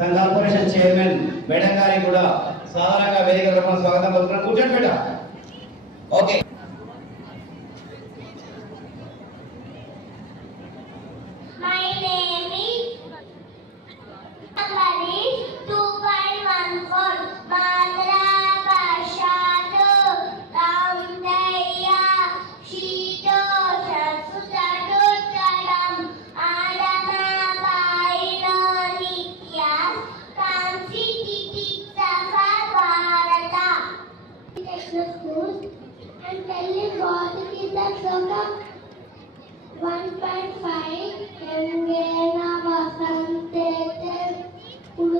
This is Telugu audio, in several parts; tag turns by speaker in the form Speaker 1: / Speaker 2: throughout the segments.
Speaker 1: సంఘ కార్పొరేషన్ చైర్మన్ మేడం గారికి కూడా సాధారణంగా వేదిక తరఫున స్వాగతం పలుకుతున్నాం. కూర్చోండి madam. Okay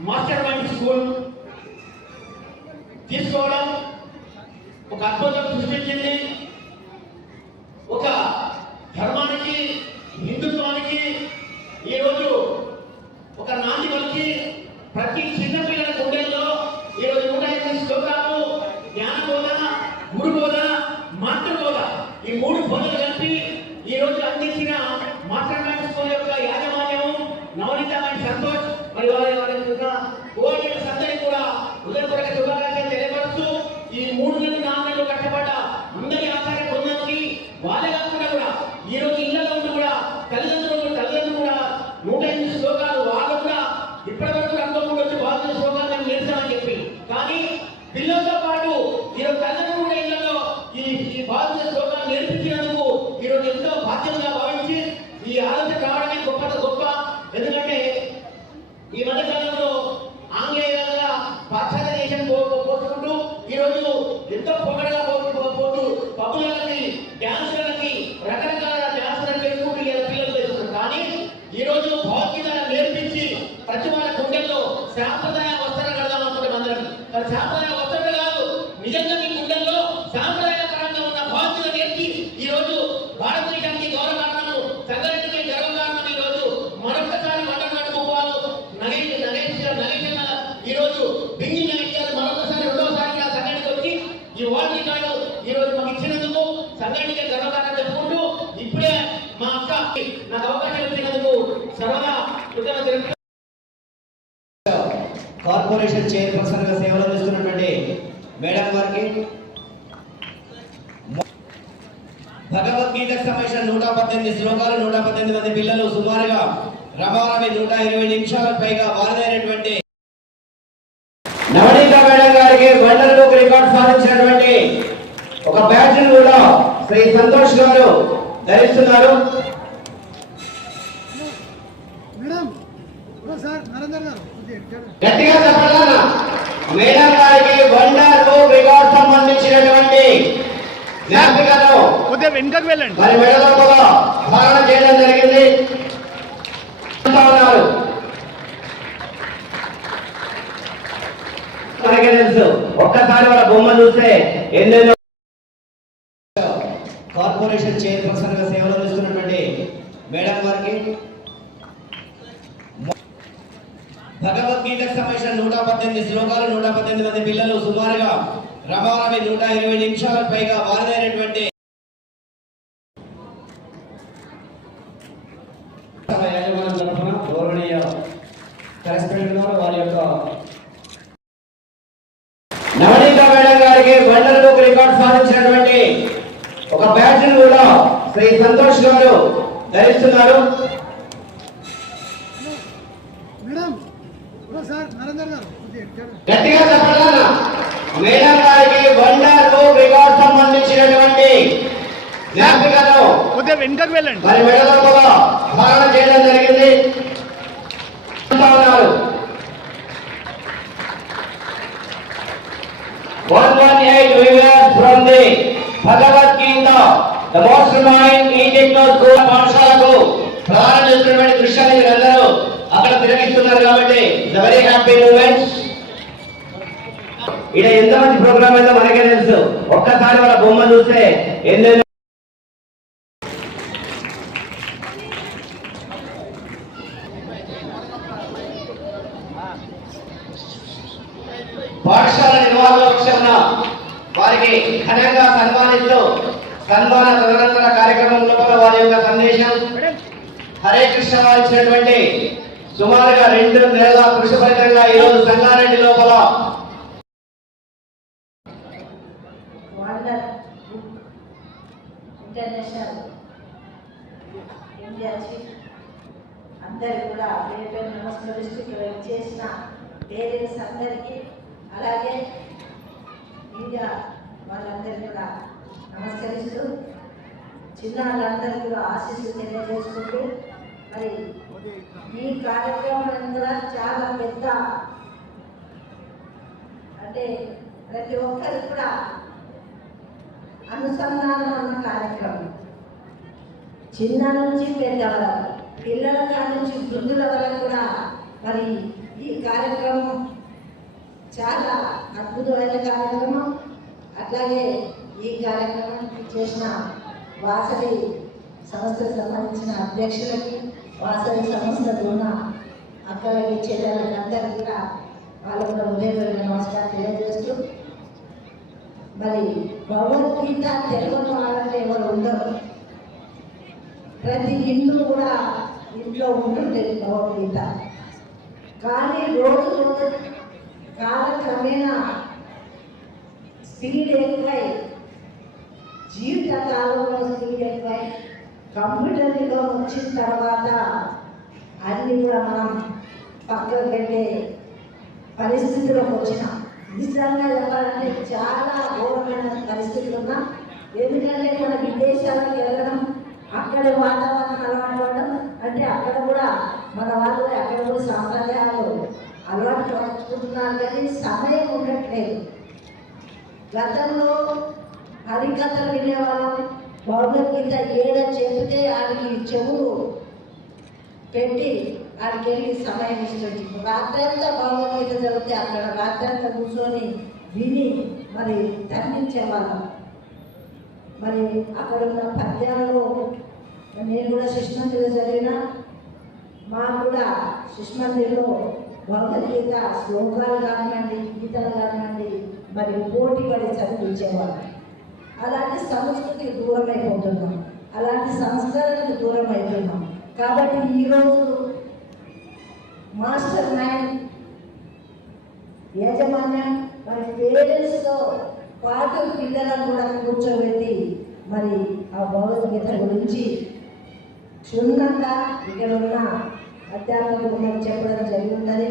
Speaker 2: master mind school తీసుకోవడం ఒక అద్భుతం సృష్టించింది. ఒక ధర్మానికి హిందుత్వానికి ఈరోజు ఒక నాంది పలికి ప్రతి చిన్న పిల్లల గుండెల్లో ఈరోజు నూట ఎనిమిది శ్లోకాలు జ్ఞాన బోధ గురు బోధ. మాతృబోధ ఈ మూడు బోధలు కలిపి ఈ రోజు అందించిన మాస్టర్ మైండ్ స్కూల్ యొక్క యాజమాన్యం నవనీత సంతోష్ మరి వారి వారి యొక్క కోఆర్డినేటర్స్ అందరికీ కూడా హృదయపూర్వక శుభాకాంక్షలు తెలియపరుస్తూ ఈ మూడు నెలలు నాలుగు నెలలు కష్టపడ్డ అందరి ఆచార్య బృందానికి వాళ్ళే కాకుండా కూడా ఈ రోజు ఇళ్ళలో ఉండి కూడా తల్లిదండ్రులు తల్లిదండ్రులు కూడా నూట ఎనిమిది శ్లోకాలు వాళ్ళు కూడా ఇప్పటి వరకు అనుకోకుండా వచ్చి భారతీయ శ్లోకాలు మేము నేర్చామని చెప్పి కానీ పిల్లలతో పాటు ఈరోజు తల్లిదండ్రులు కూడా ఇళ్ళలో ఈ ఈ భారతీయ శ్లోకాలు నేర్పించినందుకు ఈరోజు ఎంతో బాధ్యతగా భావించి ఈ ఆలోచన కావడమే గొప్ప గొప్ప ఎందుకంటే మధ్యకాలంలో కాలంలో ఆంగ్లేయుల పాశ్చాత్య దేశం పోసుకుంటూ ఈ రోజు ఎంతో పొగడగా పోతూ పబ్బులకి డ్యాన్సులకి రకరకాల డ్యాన్సులను చేసుకుంటూ ఇలా పిల్లలు చేస్తున్నారు కానీ ఈ రోజు భౌతిక నేర్పించి ప్రతి వాళ్ళ గుండెల్లో సాంప్రదాయ వస్త్రం కడదాం అనుకుంటాం అందరం. సాంప్రదాయ వస్త్రం కాదు నిజంగా మీ గుండెల్లో సాంప్రదాయపరంగా ఉన్న భౌతిక నేర్చి ఈ రోజు భారతదేశానికి గౌరవ కారణము సంఘటనకి గర్వ కారణం ఈ రోజు మరొకసారి వంటనాడు ముఖాలు నగేష్ నగేష్ నగేష్ ఈ రోజు మరొకసారి రెండోసారి ఆ సంఘటనకి వచ్చి ఈ ఈ రోజు మాకు ఇచ్చినందుకు సంఘటనకి చెప్పుకుంటూ ఇప్పుడే మా అక్క నాకు అవకాశం ఇచ్చినందుకు సర్వదా
Speaker 1: కార్పొరేషన్ చైర్పర్సన్గా సేవలు అందిస్తున్నటువంటి మేడం గారికి భగవద్గీతకు సంబంధించిన నూట పద్దెనిమిది శ్లోకాలు నూట పద్దెనిమిది మంది పిల్లలు సుమారుగా రమారమి నూట ఇరవై నిమిషాలకు పైగా వారదైనటువంటి నవనీత మేడం గారికి వరల్డ్ బుక్ రికార్డ్ సాధించినటువంటి ఒక బ్యాచ్ కూడా శ్రీ సంతోష్ గారు ధరిస్తున్నారు. గట్టిగా చెప్పాలన్నా మేడం గారికి వండర్ బుక్ రికార్డ్ సంబంధించినటువంటి జ్ఞాపికను.
Speaker 3: వెనుకకు వెళ్ళండి.
Speaker 1: మరి మెడలో కూడా చేయడం జరిగింది. ఉన్నారు. ఒక్కసారి వాళ్ళ బొమ్మ చూస్తే ఎన్నెన్నో కార్పొరేషన్ చైర్పర్సన్గా సేవలు అందిస్తున్నటువంటి మేడం గారికి భగవద్గీతకు సంబంధించిన నూట పద్దెనిమిది శ్లోకాలు నూట పద్దెనిమిది మంది పిల్లలు సుమారుగా రమారమి నూట ఇరవై నిమిషాలకు పైగా వారిదైనటువంటి గౌరవనీయ కరెస్పాండెంట్ గారు వారి యొక్క నవనీత మేడం గారికి వరల్డ్ బుక్ రికార్డ్ సాధించినటువంటి శ్రీ సంతోష్ గారు ధరిస్తున్నారు.
Speaker 3: మేడం ఓ సార్ నరేందర్ గారు. కొద్దిగా ఎక్కడ
Speaker 1: గట్టిగా చెప్పాలన్నా మేడం గారికి వండర్ బుక్ రికార్డ్ సంబంధించినటువంటి జ్ఞాపికను
Speaker 3: కొద్దిగా వెనుకకు వెళ్ళండి.
Speaker 1: మరి మెడలో కూడా చేయడం జరిగింది. ఉన్నారు. One one eight from the the most mind ఈజిప్ట్లో school పాఠశాలకు ప్రారంభిస్తున్నటువంటి దృశ్యాన్ని మీరందరూ అక్కడ తిరగిస్తున్నారు కాబట్టి ద వెరీ హ్యాపీ మూమెంట్ ఇక్కడ ఎంత మంచి ప్రోగ్రామ్ అయితే మనకే తెలుసు. ఒక్కసారి వాళ్ళ బొమ్మ చూస్తే ఎన్నెన్నో పాఠశాల నిర్వాహకుల పక్షాన వారికి ఘనంగా సన్మానిస్తూ సన్మాన తదనంతర కార్యక్రమం లోపల వారి యొక్క సందేశం హరే కృష్ణ వారు ఇచ్చినటువంటి సుమారుగా రెండు నెలల కృషి ఫలితంగా ఈరోజు సంగారెడ్డి లోపల.
Speaker 4: ఇంటర్నేషనల్ ఇండియా అందరు కూడా పేరు నమస్కరిస్తూ చేసిన పేరెంట్స్ అందరికీ అలాగే మీడియా వాళ్ళందరికీ కూడా నమస్కరిస్తూ చిన్నాళ్ళందరికీ కూడా ఆశీస్సులు తెలియజేసుకుంటూ మరి ఈ కార్యక్రమం కూడా చాలా పెద్ద అంటే ప్రతి ఒక్కరికి కూడా అనుసంధానం ఉన్న కార్యక్రమం. చిన్న నుంచి పెద్ద పిల్లల నుంచి వృద్ధుల వరకు కూడా మరి ఈ కార్యక్రమం చాలా అద్భుతమైన కార్యక్రమం. అట్లాగే ఈ కార్యక్రమం చేసిన వాసవి సంస్థకు సంబంధించిన అధ్యక్షులకి వాసవి సంస్థకు ఉన్న అక్కలకి చెల్లెలకి అందరికీ కూడా వాళ్ళకు కూడా ఉదయపడిన నమస్కారం తెలియజేస్తూ మరి భగవద్గీత తెలుగున్న వాళ్ళంటే ఎవరు ఉండరు. ప్రతి ఇంట్లో కూడా ఇంట్లో ఉంటుంది భగవద్గీత. కానీ రోజు రోజు కాలక్రమేణా స్పీడ్ ఎక్కువై జీవిత కాలంలో స్పీడ్ కంప్యూటర్ కంప్యూటర్లో వచ్చిన తర్వాత అన్నీ కూడా మనం పక్కన పెట్టే పరిస్థితిలోకి వచ్చినాం. నిజంగా చెప్పాలంటే చాలా ఘోరమైన పరిస్థితులు ఉన్నా. ఎందుకంటే మన విదేశాలకు వెళ్ళడం అక్కడ వాతావరణం అలవాటు పడడం అంటే అక్కడ కూడా మన వాళ్ళు అక్కడ కూడా సాంప్రదాయాలు అలవాటు పరుచుకుంటున్నారు కానీ సమయం ఉండట్లేదు. గతంలో హరికథలు వినేవాళ్ళం. భగవద్గీత ఏడ చెబితే ఆడికి చెవులు పెట్టి ఆడికి వెళ్ళి సమయం ఇస్తుంది రాత్రంతా భగవద్గీత చదివితే అక్కడ రాత్రంతా కూర్చొని విని మరి తగ్గించేవాళ్ళం మరి అక్కడ ఉన్న పద్యాలలో నేను కూడా శిష్మందిలో చదివిన మాకు కూడా శిష్మందిలో భగవద్గీత శ్లోకాలు కానివ్వండి గీతలు కానివ్వండి మరి పోటీ పడి చదివించేవాళ్ళు. అలాంటి సంస్కృతికి దూరం అయిపోతున్నాం అలాంటి సంస్కారానికి దూరం అవుతున్నాం కాబట్టి ఈరోజు మాస్టర్ మైండ్ యాజమాన్యం మరి పేరెంట్స్తో పాటు పిల్లలను కూడా కూర్చోబెట్టి మరి ఆ భగవద్గీత గురించి క్షుణ్ణంగా ఇక్కడ ఉన్న అధ్యాపకులు చెప్పడం జరిగి ఉన్నది.